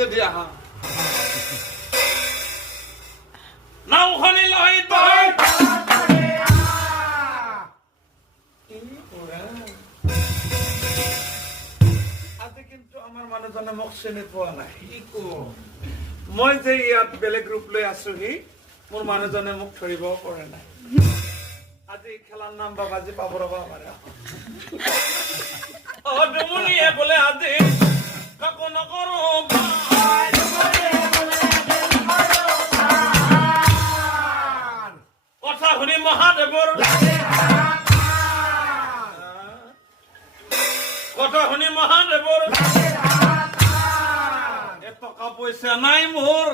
যদি আহা নাওখনি লৈ তই আজি কিন্তু আমাৰ মানুহজনে মোক চিনি পোৱা নাই মই যে ইয়াত বেলেগ ৰূপ লৈ আছোহি মোৰ মানুহজনে মোক ধৰিব পৰা নাই আজি খেলাৰ নাম বাবাজী পাব ৰবা পাৰে ডুমুনিয়ে বোলে আজি কাকো নকৰো কথা শুনি মহাদেৱৰ কথা শুনি মহাদেৱৰ টকা পইচা নাই মোৰ